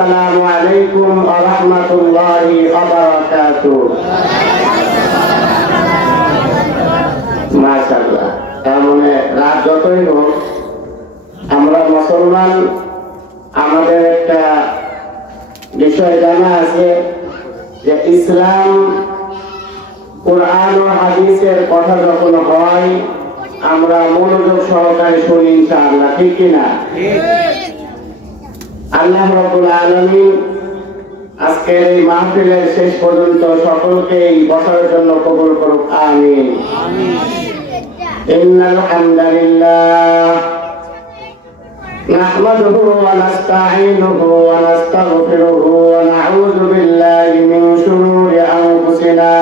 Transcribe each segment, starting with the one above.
আসসালামু আলাইকুম ওয়া রাহমাতুল্লাহি ওয়া বারাকাতুহু। মাশাআল্লাহ। তার মানে রাত যতই হোক আমরা মুসলমান, আমাদের একটা বিষয় জানা আছে যে ইসলাম কোরআন ও হাদিসের কথা যখন হয় আমরা মনোযোগ সহকারে শুনি ইনশাআল্লাহ, ঠিক কিনা? আল্লাহ রাব্বুল আলামিন আজকের এই মাহফিলের শেষ পর্যন্ত সকলকেই বসার জন্য কবুল করুক, আমিন। ইন্নাল হামদালিল্লাহ নাহমাদুহু ওয়া নাস্তাঈনুহু ওয়া নাস্তাগফিরুহু ওয়া নাউযু বিল্লাহি মিন শুরুরি আনফুসিনা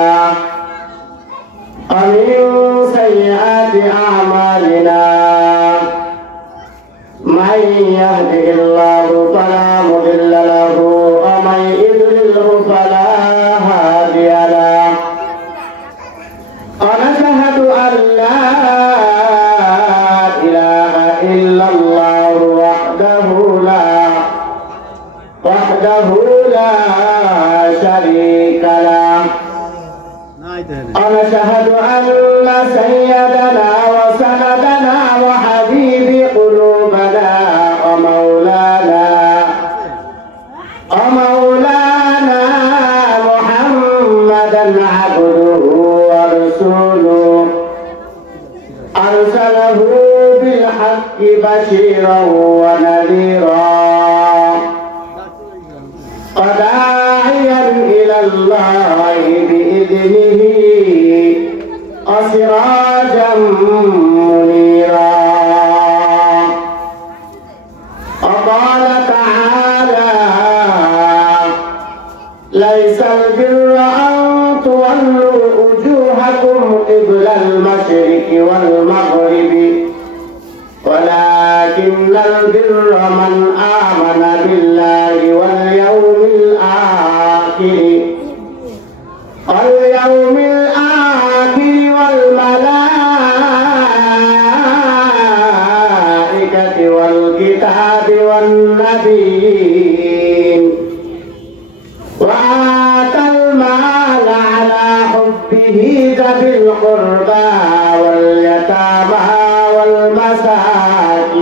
ওয়া মিন সাইয়্যাতি আ'মালিনা। من يهده الله فلا مضل له ومن يضلله فلا هادي له ونشهد أن لا إله إلا الله وحده لا شريك له ونشهد أن سيدنا وسندنا وحبيب قلوبنا ومولانا محمدا عبده ورسوله أرسله بالحق بشيرا ونذيرا وداعيا إلى الله بإذنه وسراجا منيرا. وقال تعالى: ليس البر أن تولوا وجوهكم قبل المشرق والمغرب ولكن البر من آمن بالله واليوم الآخر والملائكة والكتاب والنبيين وآتى المال على حبه ذوي القربى واليتامى والمساكين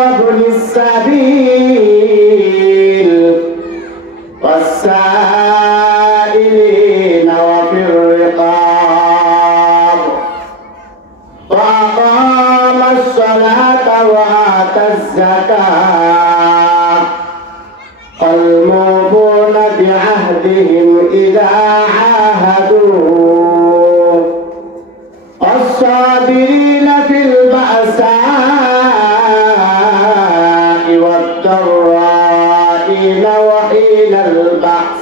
وابن السبيل والسائلين وفي الرقاب وأقام الصلاة وآتى الزكاة والموفون بعهدهم إذا عاهدوا والصابرين في البأساء والضراء وحين البأس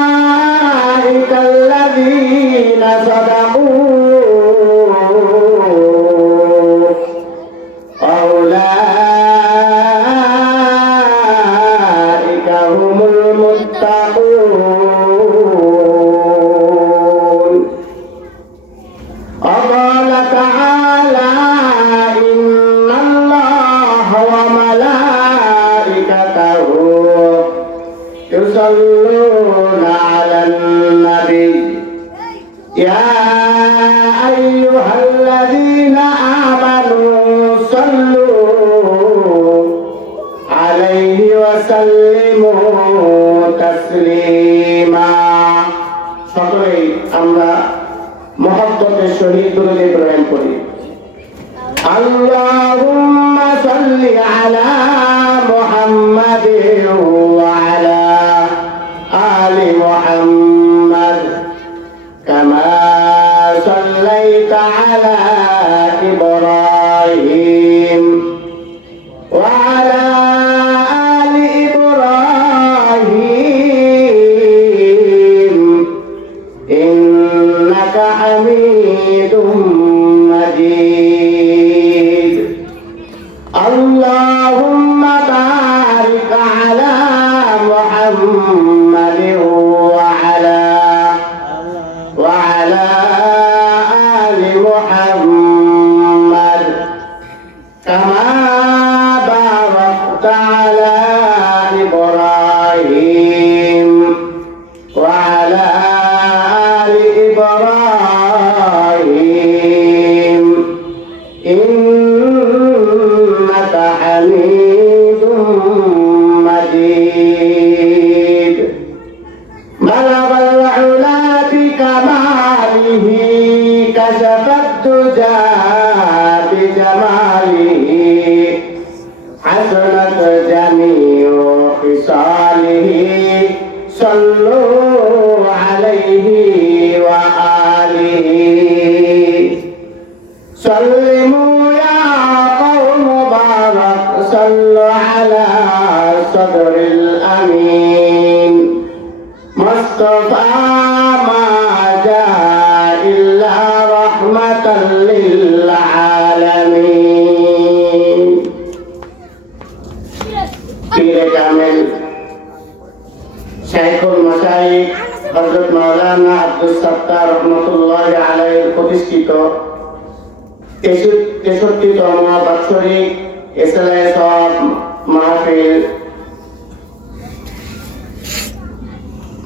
أولئك الذين صدقوا وأولئك هم المتقون. وقال تعالى: إن الله وملائكته يصلون على النبي يا أيها الذين آمنوا صلوا عليه وسلموا تسليما. সকলেই আমরা মহব্বতের সহিত দুরূদ ইব্রাহিম পড়ি। আল্লাহুম্মা সাল্লি আলা মুহাম্মাদিন ওয়া আলা আলি মুহাম্মাদ কামা সাল্লাইতা আলা ইব্রাহিম ওয়া আলা আলি ইব্রাহিম ইন্নাকা হামিদুম মাজিদ। আল্লাহুম্মা বারিক আলা মুহাম্মাদিন ওয়া আলা كشف الدجى بجماله حسنت جميع خصاله صلوا عليه وآله سلموا يا قوم بارك صلوا على صدر الأمين مصطفى ما جاء إلا رحمة للعالمين পীর কামেল শাইখুল মাশাইখ হযরত মাওলানা আব্দুস সাত্তার রহমাতুল্লাহি আলাইহির প্রতিষ্ঠিত 63তম বাৎসরিক ইসলাহি সওয়াব মাহফিল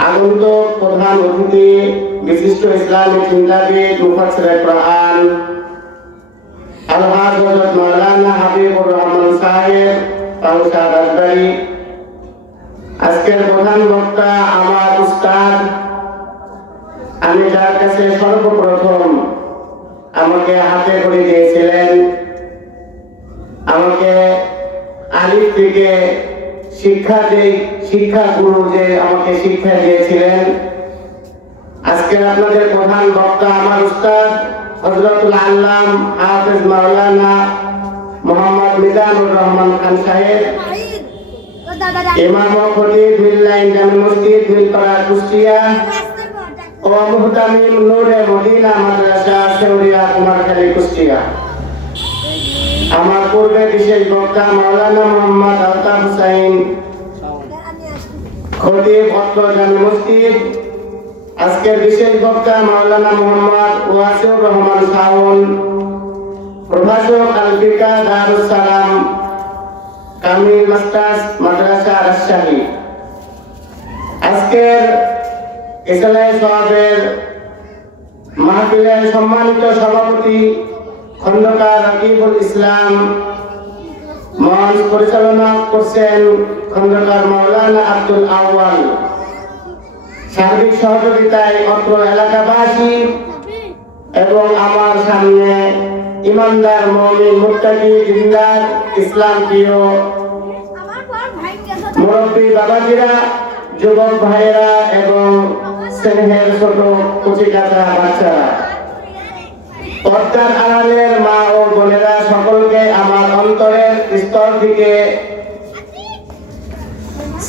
আগন্তুক প্রধান অতিথি বিশিষ্ট ইসলামী চিন্তাবিদ মুফাসসিরে কোরআন আলহাজ হযরত মাওলানা হাবিবুর রহমান সাহেব পাউসা রাজবাড়ী। আজকের প্রধান বক্তা আমার উস্তাদ, আমি যার কাছে সর্বপ্রথম আমাকে হাতে করে দিয়েছিলেন, আমাকে আলিফ থেকে শিক্ষা গুরু যে আমাকে শিক্ষা দিয়েছিলেন, আজকে আপনাদের প্রধান বক্তা আমার উস্তাদ হযরতুল আল্লাম হাফেজ মাওলানা মোহাম্মদ মিজানুর রহমান খান সাহেব, ইমাম ও খতিব মিল্লাইন জামে মসজিদ মিলপাড়া কুষ্টিয়া ও মুহতামিম নূরে মদিনা মাদ্রাসা সেউরিয়া কুমারখালী কুষ্টিয়া। আমার পূর্বে বিশেষ বক্তা মাওলানা মোহাম্মদ আলতাফ হুসাইন খতিব অত্র জামে মসজিদ। আজকের বিশেষ বক্তা মাওলানা মোহাম্মদ ওয়াসিউর রহমান শাওন, প্রভাষক আলফিকা দারুস সালাম কামিল মাস্টার্স মাদ্রাসা রাজশাহী। আজকের ইসলাহি সওয়াবের মাহফিলের সম্মানিত সভাপতি খন্দকার রাকিবুল ইসলাম, মঞ্চ পরিচালনা করছেন খন্দকার মাওলানা আব্দুল আউয়াল, সার্বিক সহযোগিতায় অত্র এলাকাবাসী এবং আমার সামনে ইমানদার মুমিন মুত্তাকি দিনদার ইসলাম প্রিয় মুরব্বী বাবাজিরা, যুবক ভাইয়েরা এবং স্নেহের ছোট কচিকাঁচা বাচ্চারা, পর্দার আড়ালের মা ও বোনেরা, সকলকে আমার অন্তরের স্তর থেকে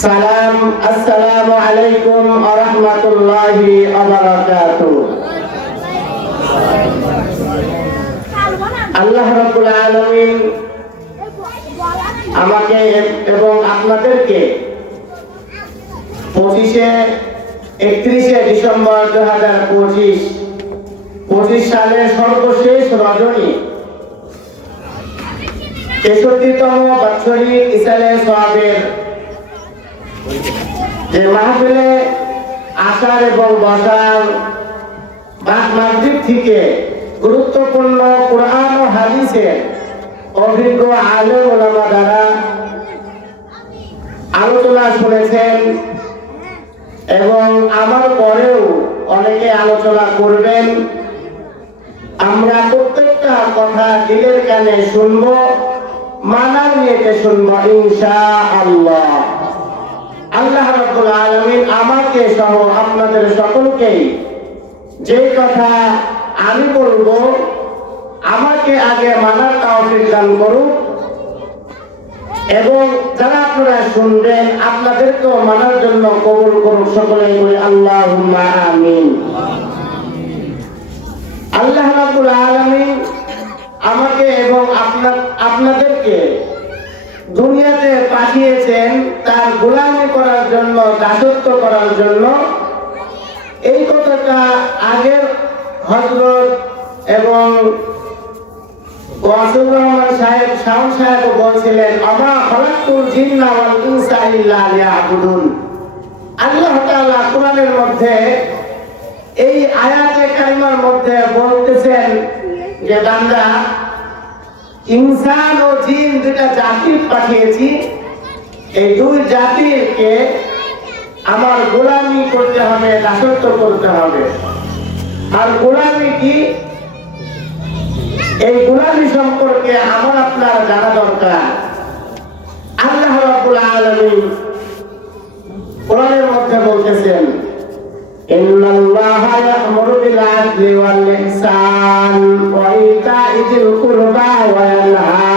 সালাম, আসসালামু আলাইকুম ওয়া রাহমাতুল্লাহি ওয়া বারাকাতুহু। আল্লাহ রাব্বুল আলামিন আমাকে এবং আপনাদেরকে 31শে ডিসেম্বর 2025 সালের সর্বশেষ রজনী 63তম বাৎসরিক ইসলাহি সওয়াবের যে মাহফিলে আসার এবং বসার মাগরিব থেকে গুরুত্বপূর্ণ কোরআন ও হাদিসের অভিজ্ঞ আলেম ওলামা দ্বারা আলোচনা শুনেছেন এবং আমার পরেও অনেকে আলোচনা করবেন। আমরা প্রত্যেকটা কথা দিলের কানে শুনবো, মানার নিয়তে শুনবো ইনশাআল্লাহ। আল্লাহ রাব্বুল আলামিন আমাকে সহ আপনাদের সকলকেই যে কথা আমি বলবো আমাকে আগে মানার তৌফিক দান করুন এবং যারা আপনারা শুনবেন আপনাদেরকেও মানার জন্য কবুল করুন। সকলে বলি আল্লাহুম্মা আমিন। আল্লাহ রাব্বুল আলামিন আমাকে এবং আপনাদেরকে দুনিয়াতে পাঠিয়েছেন তার গোলামি করার জন্য, দাসত্ব করার জন্য। এই কথাটা আগের হযরত এবং ওয়াসিউর রহমান সাহেব শাওন সাহেব বলছিলেন, আমা খালাকুল জিন্না ওয়াল ইনসা ইল্লা লিয়াবুদুন। আল্লাহ তাআলা কোরআনের মধ্যে এই আয়াতে কারিমার মধ্যে বলতেছেন যে বান্দা, ইনসান ও জিন দুটা জাতি পাঠিয়েছি, এই দুই জাতিকে আমার গোলামি করতে হবে, দাসত্ব করতে হবে। আর গোলামি কি? সম্পর্কে আমার আপনার জানা দরকার। আল্লাহ রাব্বুল আলামিন কোরআনের মধ্যে বলতেছেন, ইন্নাল্লাহা ইয়া'মুরু বিল আদলি ওয়াল ইহসান ওয়া ইতা'i যিল কুরবা ওয়া ইয়ানহা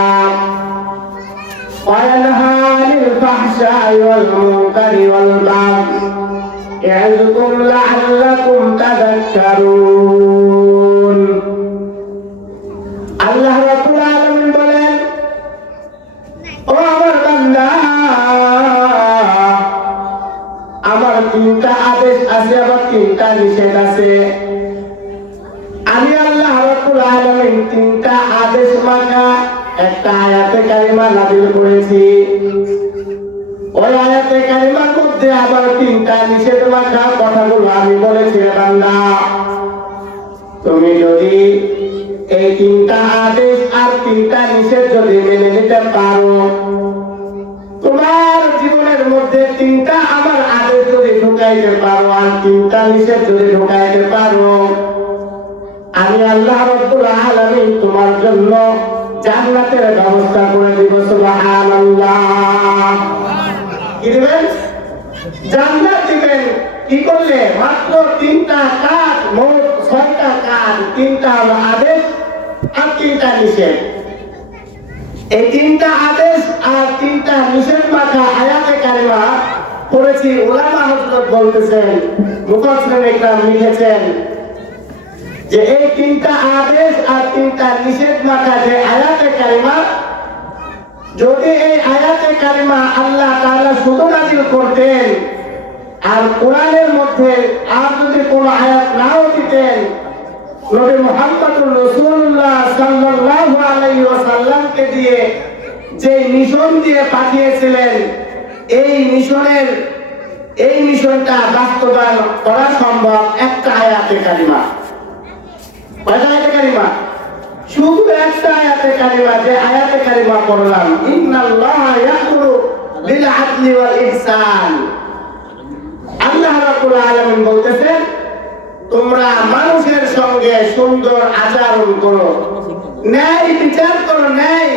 আনিল ফাহশা'i ওয়াল মুনকারি ওয়াল বাগই ইয়া'যুকুম লা'আল্লাকুম তাযাক্কারুন। আল্লাহ রাব্বুল আলামিন বলেন, ও আমার বান্দা, আমার তিনটা আদেশ আছে, আবার তিনটা নিষেধ আছে। আমি আল্লাহ রাব্বুল আলামিন তিনটা আদেশ মানা একটা আয়াতে কারিমা নাযিল করেছি। ওই আয়াতে কারিমার মধ্যে আবার তিনটা নিষেধ মানা কথাগুলো আমি বলেছি, বান্দা তুমি যদি এই তিনটা আদেশ আর তিনটা নিষেধ যদি মেনে নিতে পারো, তোমার জীবনের মধ্যে তিনটা আমার আদেশ যদি ঢুকাইতে পারো আর তিনটা নিষেধ যদি ঢুকাইতে পারো, আমি আল্লাহ রাব্বুল আলামিন তোমার জন্য জান্নাতের ব্যবস্থা করে দিব। সুবহানাল্লাহ। কি দিবেন? জান্নাত দিবেন। কি করলে? মাত্র তিনটা কাজ, মোট 6টা কাজ, তিনটা হলো আদেশ আর তিনটা নিষেধ। এই তিনটা আদেশ আর তিনটা নিষেধ মাখা আয়াতে কারিমা পড়েছি। উলামা হযরত বলতেছেন, মুফাসসিরিন ইকরাম লিখেছেন যে এই তিনটা আদেশ আর তিনটা নিষেধ মাখা যে আয়াতে কারিমা, যদি এই আয়াতে কারিমা আল্লাহ তাআলা শুধু নাযিল করতেন আর কোরআনের মধ্যে আর যদি কোনো আয়াত নাও দিতেন, নবী মুহাম্মদুর রাসূলুল্লাহ সাল্লাল্লাহু আলাইহি ওয়াসাল্লামকে দিয়ে যে মিশন দিয়ে পাঠিয়েছিলেন, এই মিশনটা বাস্তবায়ন করা সম্ভব একটা আয়াতে কারিমা। কয়টা আয়াতে কারিমা? শুধু একটা আয়াতে কারিমা, যে আয়াতে কারিমা পড়লাম, ইন্নাল্লাহা ইয়া'মুরু বিল আদলি ওয়াল ইহসান। আল্লাহ রাব্বুল আলামিন বলতেছেন, তোমরা মানুষের সঙ্গে সুন্দর আচরণ করো, ন্যায় বিচার করো, ন্যায়,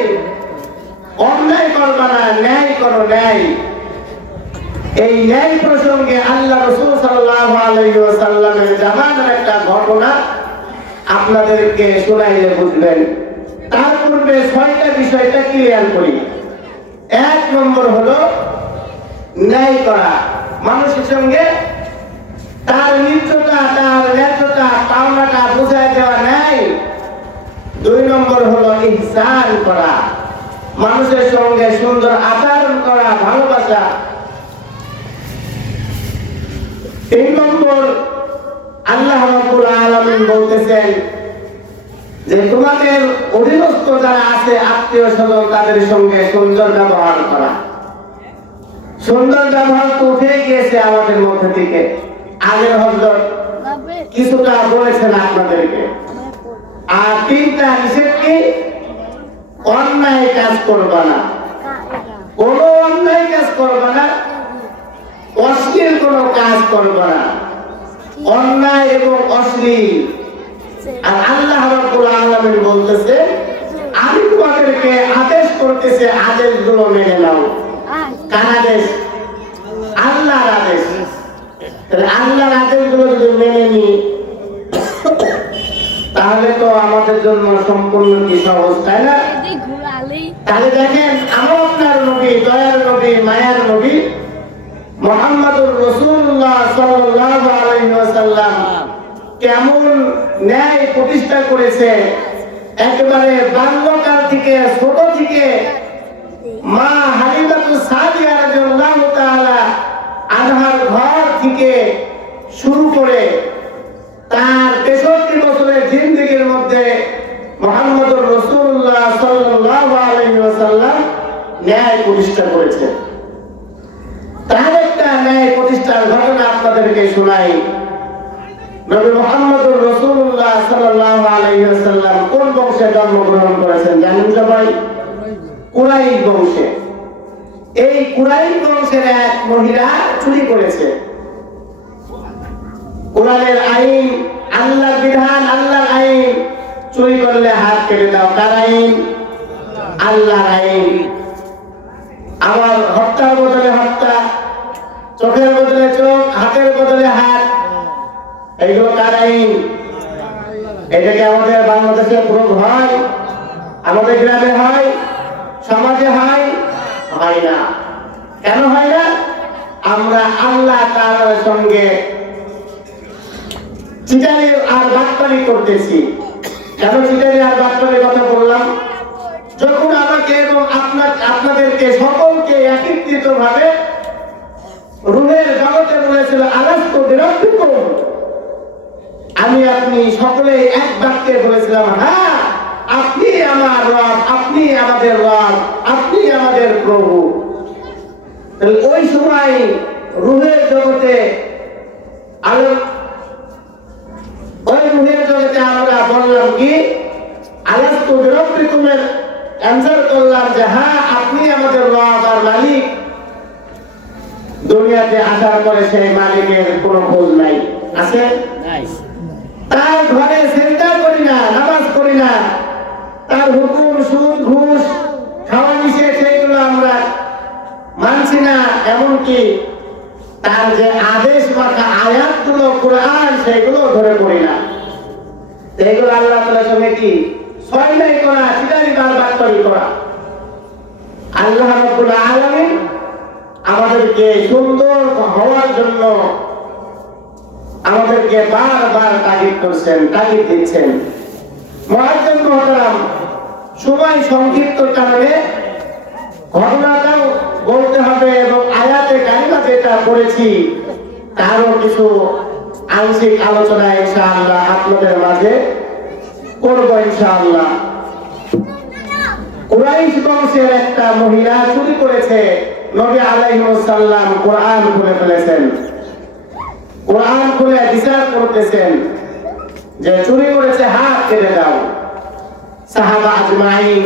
অন্যায় করবা না, ন্যায় করো, ন্যায়। এই ন্যায় প্রসঙ্গে আল্লাহ রাসূল সাল্লাল্লাহু আলাইহি ওয়াসাল্লামের জামানার একটা ঘটনা আপনাদেরকে শোনাইলে বুঝবেন। তার পূর্বে 6টা বিষয়টা ক্লিয়ার করি। 1 নম্বর হলো ন্যায় করা, মানুষের সঙ্গে তার নিত্যতা, তার ন্যায্যতা, পাওনাটা বুঝাই দেওয়া ন্যায়। 2 নম্বর হলো ইহসান করা, মানুষের সঙ্গে সুন্দর আচরণ করা, ভালোবাসা। 3 নম্বর আল্লাহ রাব্বুল আলামিন বলতেছেন যে তোমাদের অধীনস্থ যারা আছে, আত্মীয় স্বজন, তাদের সঙ্গে সুন্দর ব্যবহার করা। সুন্দর ব্যবহার তো উঠে গিয়েছে আমাদের মধ্যে থেকে, আগের হযরত কিছুটা বলেছেন আপনাদেরকে। আর 3টা নিষেধ কি? অন্যায় কাজ করবা না, কোনো অন্যায় কাজ করবা না, অশ্লীল কোনো কাজ করবা না, অন্যায় এবং অশ্লীল। আর আল্লাহ রাব্বুল আলামিন বলতেছে, আমি তোমাদেরকে আদেশ করতেছি, আদেশগুলো মেনে নাও। কার আদেশ? আল্লাহর আদেশ। তাহলে আল্লাহর আদেশগুলো যদি মেনে নিই, তাহলে তো আমাদের জন্য সম্পূর্ণ কি সহজ, তাই না? তাহলে দেখেন, আমার আপনার নবী, দয়ার নবী, মায়ার নবী মুহাম্মদুর রাসূলুল্লাহ সাল্লাল্লাহু আলাইহি ওয়াসাল্লাম কেমন ন্যায় প্রতিষ্ঠা করেছে। একেবারে বাল্যকাল থেকে, ছোট থেকে মা হালিমাতুস সাদিয়া রাদিয়াল্লাহু তাআলা আনহার ঘর থেকে শুরু করে তার 63 বছরের জিন্দেগীর মধ্যে মুহাম্মদুর রাসূলুল্লাহ সাল্লাল্লাহু আলাইহি ওয়াসাল্লাম ন্যায় প্রতিষ্ঠা করেছে। তার একটা ন্যায় প্রতিষ্ঠার ঘটনা আপনাদেরকে শোনাই। নবী মুহাম্মদুর রাসূলুল্লাহ সাল্লাল্লাহু আলাইহি ওয়াসাল্লাম কোন বংশে জন্মগ্রহণ করেছেন জানেন সবাই? কুরাইশ বংশে। এই কুরাইশ বংশের এক মহিলা চুরি করেছে। কোরআনের আইন, আল্লাহর বিধান, আল্লাহর আইন চুরি করলে হাত কেটে দাও, কার আইন? আল্লাহর আইন। আবার হত্যার বদলে হত্যা, চোখের বদলে চোখ, হাতের বদলে হাত, এইগুলো কার আইন? এটা কি আমাদের বাংলাদেশে প্রয়োগ হয়? আমাদের গ্রামে হয়? সমাজে হয়? হয় না। কেন হয় না? আমরা আল্লাহ তাআলার সঙ্গে চিটারি আর বাটপারি করতেছি। কেন চিটারি আর বাটপারির কথা বললাম? যখন আমাকে এবং আপনাদেরকে সকলকে একত্রিত ভাবে রুহের জগতে বলেছিল আলাস্তু বিরাব্বিকুম, আমি আপনি সকলে এক বাক্যে বলেছিলাম হ্যাঁ আপনি আমার রব, আপনি আমাদের রব, আপনি আমাদের প্রভু। ওই সময় রুহের জগতে ওই রুহের জগতে আমরা বললাম কি আলাস্তু বিরাব্বিকুমের অ্যানসার করলাম যে হ্যাঁ আপনি আমাদের রব আর মালিক। দুনিয়াতে আসার পরে সেই মালিকের কোনো খোঁজ নাই, আছে? তার ঘরে সেজদা করি না, নামাজ করি না, তার হুকুম সুদ ঘুষ খাওয়া নিষেধ সেইগুলো আমরা মানছি না, এমনকি তার যে আদেশ মাখা আয়াতগুলো কোরআন সেগুলো ধরে পড়ি না। এগুলো আল্লাহ তাআলার সঙ্গে কি ছয়লাই করা, চিটারি বারবার করা। আল্লাহ রাব্বুল আলামিন আমাদেরকে সুন্দর হওয়ার জন্য আমাদেরকে বারবার তাগিদ করছেন, তাগিদ দিচ্ছেন। মুআজ্জিন মুহতারাম, সময় সংক্ষিপ্ত কারণে ঘটনাটাও বলতে হবে এবং আয়াতে কারিমা যেটা পড়েছি তারও কিছু আংশিক আলোচনা ইনশাআল্লাহ আপনাদের মাঝে করব ইনশাআল্লাহ। কুরাইশ বংশের একটা মহিলা চুরি করেছে, নবী আলাইহিস সালাম কোরআন খুলে ফেলেছেন, কোরআন খুলে বিচার করতেছেন যে চুরি করেছে হাত কেটে দাও। সাহাবা আজমাইন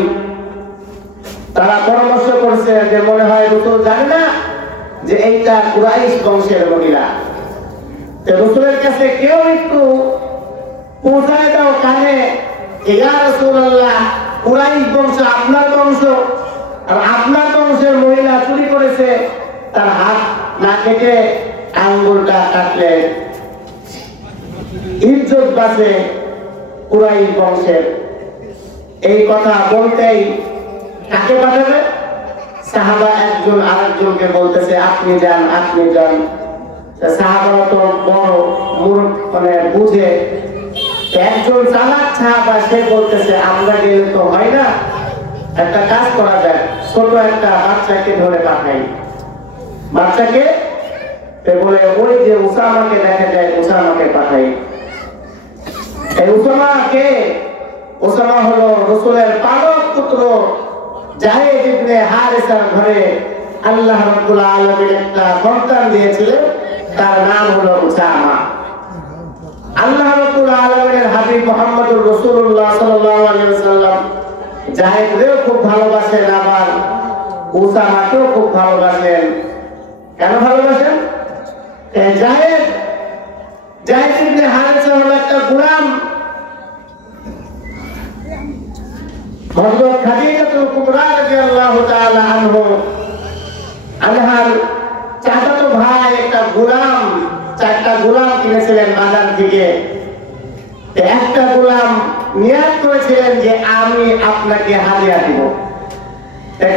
তারা পরামর্শ করছে যে মনে হয় রাসূল জানে না যে এইটা কুরাইশ বংশের মহিলা, তো রাসূলের কাছে কেউ একটু পৌঁছায় দাও কানে, ইয়া রাসূলুল্লাহ কুরাইশ বংশ আপনার বংশ, আর আপনার বংশের মহিলা চুরি করেছে, তার হাত না কেটে আঙ্গুলটা কাটলে ইজ্জত বাঁচে কুরাইশ বংশের। এই কথা বলতেই কাকে পাঠাবে? সাহাবা একজন আরেকজনকে বলতেছে আপনি যান, আপনি যান। সাহাবা তো বড় মূর্খ, মানে বুঝে, একজন চালাক সাহাবা সে বলতেছে আমরা গেলে তো হয় না, একটা কাজ করা যায়, ছোট একটা বাচ্চাকে ধরে পাঠাই। বাচ্চাকে বলে ওই যে উসামাকে দেখা যায়, উসামাকে পাঠাই। এই উসামা কে? উসামা হলো রাসূলের পালক পুত্র যায়েদ ইবনে হারিসার ঘরে আল্লাহ রাব্বুল আলামিন একটা সন্তান দিয়েছিলেন, তার নাম হলো উসামা। আল্লাহ রাব্বুল আলামিনের হাবিব মুহাম্মদুর রাসূলুল্লাহ সাল্লাল্লাহু আলাইহি ওয়াসাল্লাম জায়েদকেও খুব ভালোবাসেন, আবার উসামাকেও খুব ভালোবাসেন। কেন ভালোবাসেন? জায়েদ ইবনে হারিসা হলো একটা গোলাম। হযরত খাদিজাতুল কুবরা রাদিয়াল্লাহু তাআলা আনহার চাচাতো ভাই একটা গোলাম, চারটা গোলাম কিনেছিলেন বাজার থেকে। একটা গোলাম নিয়াত করেছিলেন যে আমি আপনাকে হাদিয়া দিব।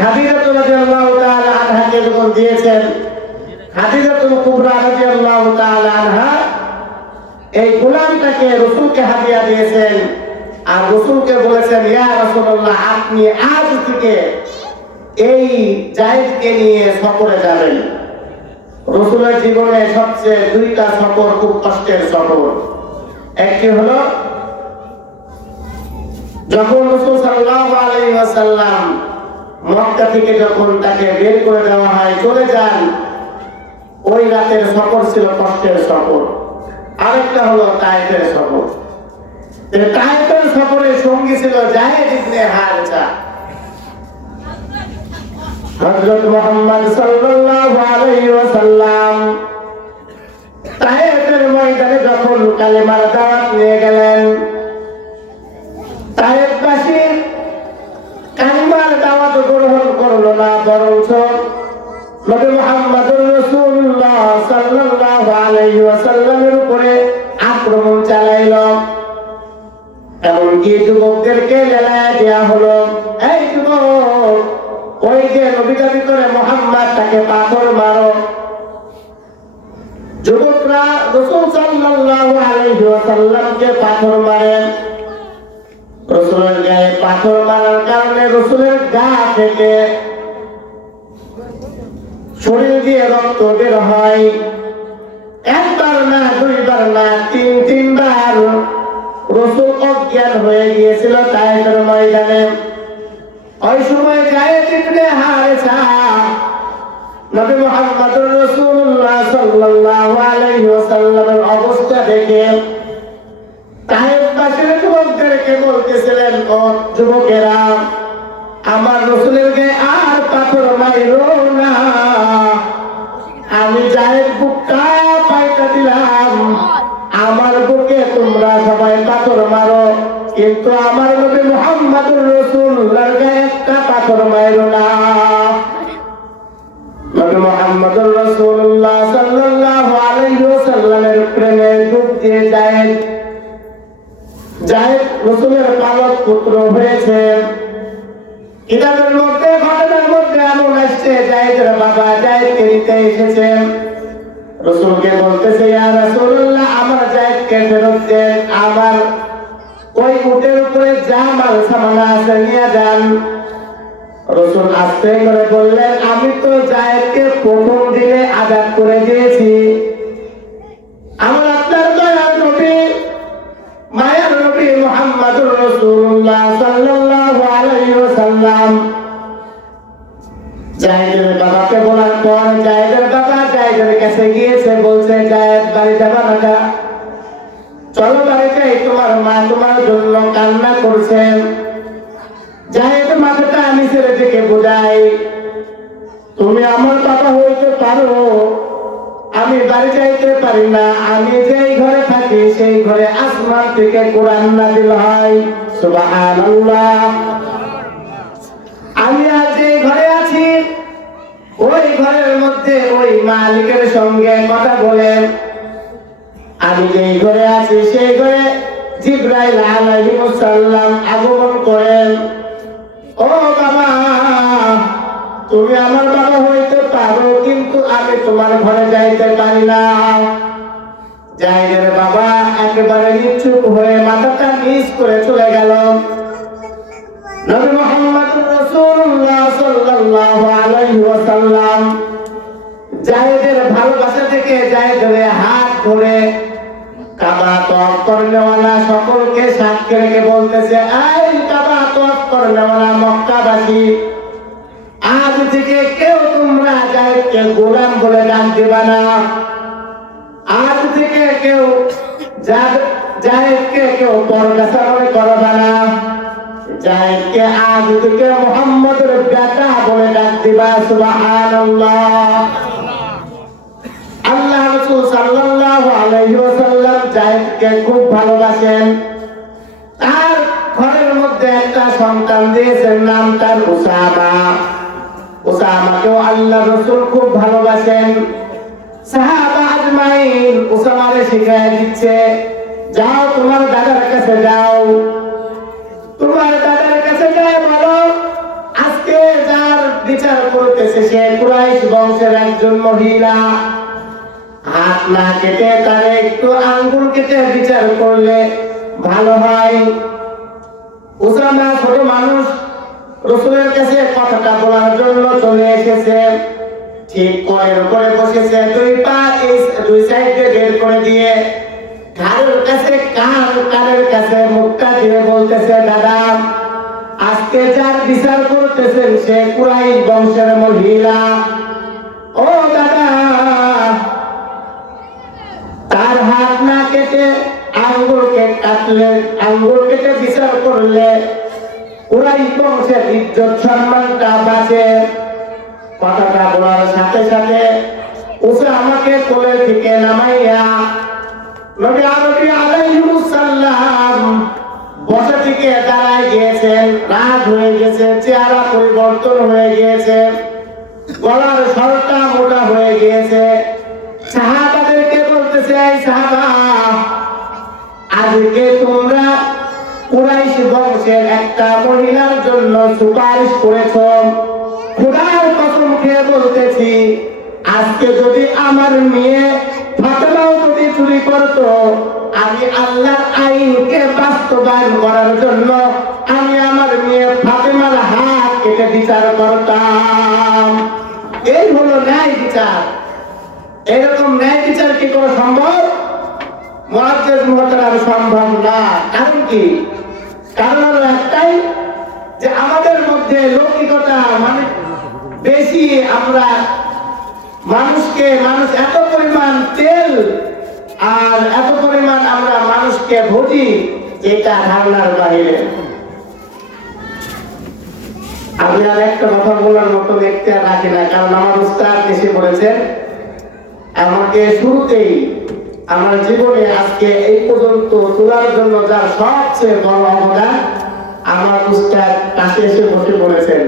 খাদিজাতুল রাদিয়াল্লাহু তাআলা আনহাকে যখন দিয়েছেন, খাদিজাতুল কুবরা রাদিয়াল্লাহু তাআলা আনহা এই গোলামটাকে রাসূলকে হাদিয়া দিয়েছেন, আর রাসূলকে বলেছেন ইয়া রাসূলুল্লাহ আপনি আজ থেকে এই জায়েদকে নিয়ে সফরে যাবেন। রাসূলের জীবনে সবচেয়ে দুইটা সফর খুব কষ্টের সফর। একটি হলো যখন রাসূল সাল্লাল্লাহু আলাইহি ওয়াসাল্লাম মক্কা থেকে যখন তাকে বের করে দেওয়া হয়, চলে যান, ওই রাতের সফর ছিল কষ্টের সফর। আরেকটা হলো তায়েফের সফর। তায়েফের সফরে সঙ্গী ছিল জায়েদ ইবনে হারিসা। হযরত মুহাম্মদ সাল্লাল্লাহু আলাইহি ওয়াসাল্লাম তায়েফের ময়দানে যখন কালেমার দাওয়াত নিয়ে গেলেন, তায়েফবাসী কালিমার দাওয়াত গ্রহণ করলো না, বরঞ্চ নবী মুহাম্মদুর রাসূলুল্লাহ সাল্লাল্লাহু আলাইহি ওয়াসাল্লামের উপরে আক্রমণ চালাইলো। এমনকি যুবকদেরকে লেলায় দেয়া হলো, এই যুবক, ওই যে নবীর ভিতরে মুহাম্মদ, তাকে পাথর মারো। যুবকরা রাসূল সাল্লাল্লাহু আলাইহি ওয়াসাল্লামকে পাথর মারেন। রাসূলের গায়ে পাথর মারার কারণে রাসূলের গা থেকে শরীর দিয়ে রক্ত বের হয়। একবার না, দুইবার না, তিনবার রাসূল অজ্ঞান হয়ে গিয়েছিল তায়েফের ময়দানে। ওই সময় যায়েদ ইবনে হারেসা নবী মুহাম্মদুর রাসূলুল্লাহ সাল্লাল্লাহু আলাইহি ওয়াসাল্লামের অবস্থা দেখে তায়েফবাসীর যুবকদেরকে বলতেছিলেন, ও যুবকেরা, আমার রাসূলের গায়ে আর পাথর মাইরো না। আমি যায়েদ বুকটা পাইটা দিলাম, আমার বুকে তোমরা সবাই পাথর মারো, কিন্তু আমার নবী মুহাম্মদুর রাসূলুল্লাহর গায়ে একটা পাথর মাইরো না। নবী মুহাম্মদুর রাসূলুল্লাহ সাল্লাল্লাহু আলাইহি ওয়াসাল্লামের প্রেমে ডুব দিয়ে যায়েদ রাসূলের পালক পুত্র হয়েছে। কিতাবের মধ্যে, ঘটনার মধ্যে এমন আসছে, যায়েদের বাবা যায়েদকে নিতে এসেছেন। রাসূলকে বলতেছে, ইয়া রাসূলুল্লাহ, আমার যায়েদকে ফেরত দেন, আমার ওই উটের উপরে যা মাল সামান আছে নিয়ে যান। রাসূল আস্তে করে বললেন, আমি তো যায়েদকে প্রথম দিনে আজাদ করে দিয়েছি। আমার আপনার দয়ার নবী, মায়ার নবী মুহাম্মদুর রাসূলুল্লাহ সাল্লাল্লাহু আলাইহি ওয়াসাল্লাম যায়েদের বাবাকে বলার পর যায়েদের বাবা যায়েদের কাছে গিয়েছে, বলছে, যায়েদ, বাড়ি যাবা না? চলো বাড়িতে, তোমার মা তোমার জন্য কান্না করছে। যায়েদ মাথাটা নিচের দিকে বোঝাই, তুমি আমার বাবা হইতে পারো, আমি বাড়ি যাইতে পারি না। আমি যেই ঘরে থাকি সেই ঘরে আসমান থেকে কোরআন নাযিল হয়। সুবহানাল্লাহ। আমি আজ যেই ঘরে আছি ওই ঘরের মধ্যে ওই মালিকের সঙ্গে কথা বলেন। আমি যেই ঘরে আছি সেই ঘরে জিবরাইল আলাইহিস সালাম আগমন করেন। ও বাবা, তুমি আমার বাবা হইতে পারো, কিন্তু আমি তোমার ঘরে যাইতে পারি না। যায়েদের বাবা একেবারে নিশ্চুপ হয়ে মাথাটা নিচ করে চলে গেল। নবী মুহাম্মদুর রাসূলুল্লাহ সাল্লাল্লাহু আলাইহি ওয়াসাল্লাম যায়েদের ভালোবাসা থেকে যায়েদের হাত ধরে কাবা তওয়াফ করনেওয়ালা সকলকে সাক্ষী রেখে বলতেছে, এই কাবা তওয়াফ করনেওয়ালা মক্কাবাসী, আজ থেকে কেউ তোমরা যায়েদকে গোলাম বলে ডাক দিবা না। আজ থেকে কেউ যায়েদকে কেউ পরগাছা মনে করবা না। যায়েদকে আজ থেকে মুহাম্মদের বেটা বলে ডাক দিবা। সুবহানাল্লাহ। আল্লাহ রাসূল সাল্লাল্লাহু আলাইহি ওয়াসাল্লাম যায়েদকে খুব ভালোবাসেন। তার ঘরের মধ্যে একটা সন্তান দিয়েছেন, নাম তার উসামা। উসামাকেও আল্লাহ রাসূল খুব ভালোবাসেন। সাহাবা আজমাইন উসামারে শিখায় দিচ্ছে, যাও তোমার দাদার কাছে যাও, তোমার দাদার কাছে যায় বলো, আজকে যার বিচার করতেছে সে কুরাইশ বংশের একজন মহিলা। হাত না কেটে তার একটু আঙ্গুল কেটে বিচার করলে ভালো হয়। উসামা ছোট মানুষ, রাসূলের কাছে কথাটা বলার জন্য চলে এসেছে। ঠিক কোয়ের উপরে বসেছে, দুই পা দুই সাইডে বের করে দিয়ে ঘাড়ের কাছে কানের কাছে মুখটা দিয়ে বলতেছে, দাদা, আজকে যার বিচার করতেছেন সে কুরাইশ বংশের মহিলা। ও দাদা, তার হাত না কেটে আঙ্গুলকে কাটলে, আঙ্গুল কেটে বিচার করলে কুরাইশ বংশের ইজ্জত সম্মানটা বাঁচে। কথাটা বলার সাথে সাথে উসামাকে কোলে থেকে নামাইয়া নবী আলাইহিস সালাম বসা দিকে দাঁড়ায় গিয়েছেন, রাত হয়ে গেছে, চেহারা পরিবর্তন হয়ে গিয়েছে, গলার স্বরটা মোটা হয়ে গিয়েছে। সাহাবাদেরকে বলতেছে, এই সাহাবা, আজকে তোমরা কুরাইশ বংশের একটা মহিলার জন্য সুপারিশ করেছ। খোদার কসম খেয়ে বলতেছি, আজকে যদি আমার মেয়ে ফাতেমাও যদি চুরি করত, আমি আল্লাহর আইনকে বাস্তবায়ন করার জন্য আমি আমার মেয়ে ফাতেমার হাত কেটে বিচার করতাম। এই হলো ন্যায় বিচার। এরকম ন্যায় বিচার কি করে সম্ভব? মুআজ্জাজ মুহতারাম, সম্ভব না। কারণ কি? কারণ হলো একটাই, যে আমাদের মধ্যে লৌকিকতা মানে বেশি। আমরা মানুষ এত পরিমাণ তেল আর এত পরিমাণ আমরা মানুষকে ভোজি, যেটা ধারণার বাইরে। আমি আর একটা কথা বলার মতো ব্যক্তি আর রাখি না, কারণ আমার উস্তাদ এসে বলেছেন, আমাকে শুরুতেই আমার জীবনে আজকে এই পর্যন্ত তোলার জন্য যার সবচেয়ে বড় অবদান, আমার উস্তাদ কাছে এসে বসে বলেছেন,